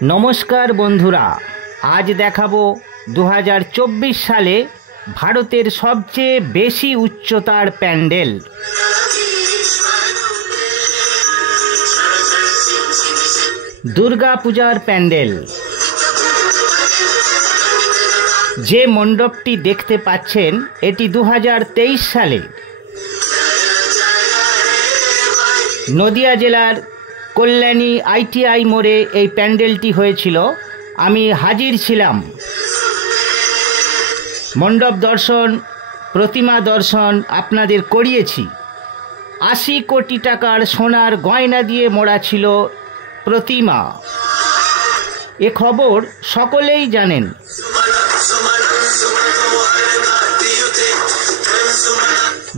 नमस्कार बंधुरा, आज देखाबो 2024 साले भारतेर सबचेये बेशी उच्चतार पैंडेल। दुर्गा पूजार पैंडेल। जे मंडपटी देखते पाच्छेन एटी 2023 साले नदिया जिलार कल्याणी आईटीआई मोड़े এই প্যান্ডেলটি হয়েছিল। আমি হাজির ছিলাম। মণ্ডপ দর্শন, প্রতিমা দর্শন আপনাদের করিয়েছি। 80 কোটি টাকার সোনার গয়না দিয়ে মোড়া ছিল প্রতিমা। এ খবর সকলেই জানেন।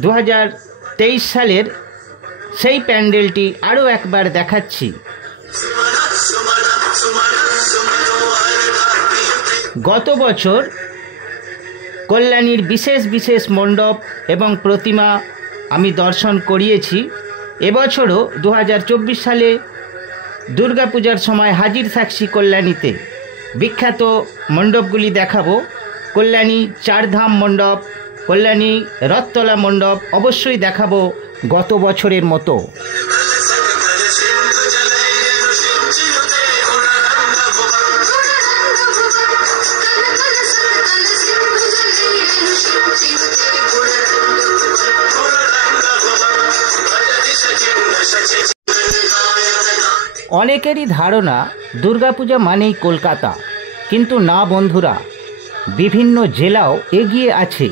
2023 সালের সেই প্যান্ডেলটি আরও একবার দেখাচ্ছি। গত বছর কল্যাণীর বিশেষ বিশেষ মণ্ডপ এবং প্রতিমা আমি দর্শন করিয়েছি। এবছরও 2024 সালে দুর্গাপূজার সময় হাজির থাকছি কল্যাণীতে। বিখ্যাত মণ্ডপগুলি দেখাবো। কল্যাণী চারধাম মণ্ডপ, কল্যাণী রথতলা মণ্ডপ অবশ্যই দেখাবো গত বছরের মতো। অনেকেরই ধারণা দুর্গাপূজা মানেই কলকাতা, কিন্তু না বন্ধুরা, বিভিন্ন জেলাও এগিয়ে আছে।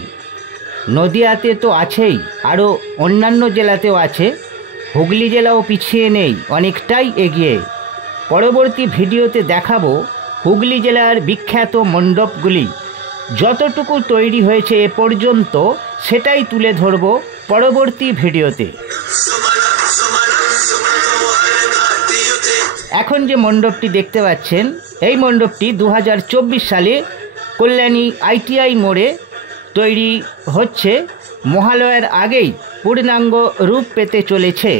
নদিয়াতে তো আছেই, আরও অন্যান্য জেলাতেও আছে। হুগলি জেলাও পিছিয়ে নেই, অনেকটাই এগিয়ে। পরবর্তী ভিডিওতে দেখাবো হুগলি জেলার বিখ্যাত মণ্ডপগুলি। যতটুকু তৈরি হয়েছে এ পর্যন্ত সেটাই তুলে ধরব পরবর্তী ভিডিওতে। এখন যে মণ্ডপটি দেখতে পাচ্ছেন, এই মণ্ডপটি 2024 সালে কল্যাণী আইটিআই মোড়ে তৈরি হচ্ছে। মহালয়ার আগেই পূর্ণাঙ্গ রূপ পেতে চলেছে।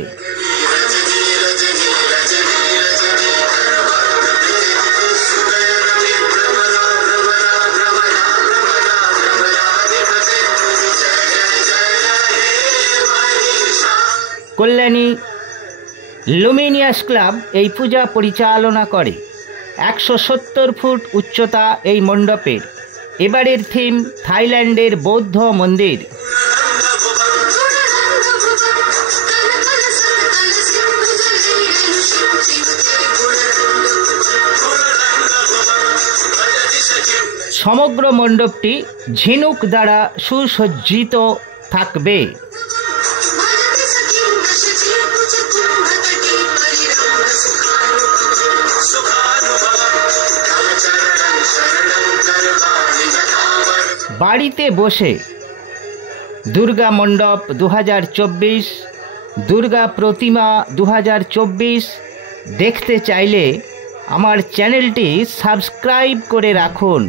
কল্যাণী লুমিনিয়াস ক্লাব এই পূজা পরিচালনা করে। 170 ফুট উচ্চতা এই মণ্ডপের। এবারের থিম থাইল্যান্ডের বৌদ্ধ মন্দির। সমগ্র মণ্ডপটি ঝিনুক দ্বারা সুসজ্জিত থাকবে। বাড়িতে বসে দুর্গা মণ্ডপ 2024, দুর্গা প্রতিমা 2024 দেখতে চাইলে আমার চ্যানেলটি সাবস্ক্রাইব করে রাখুন।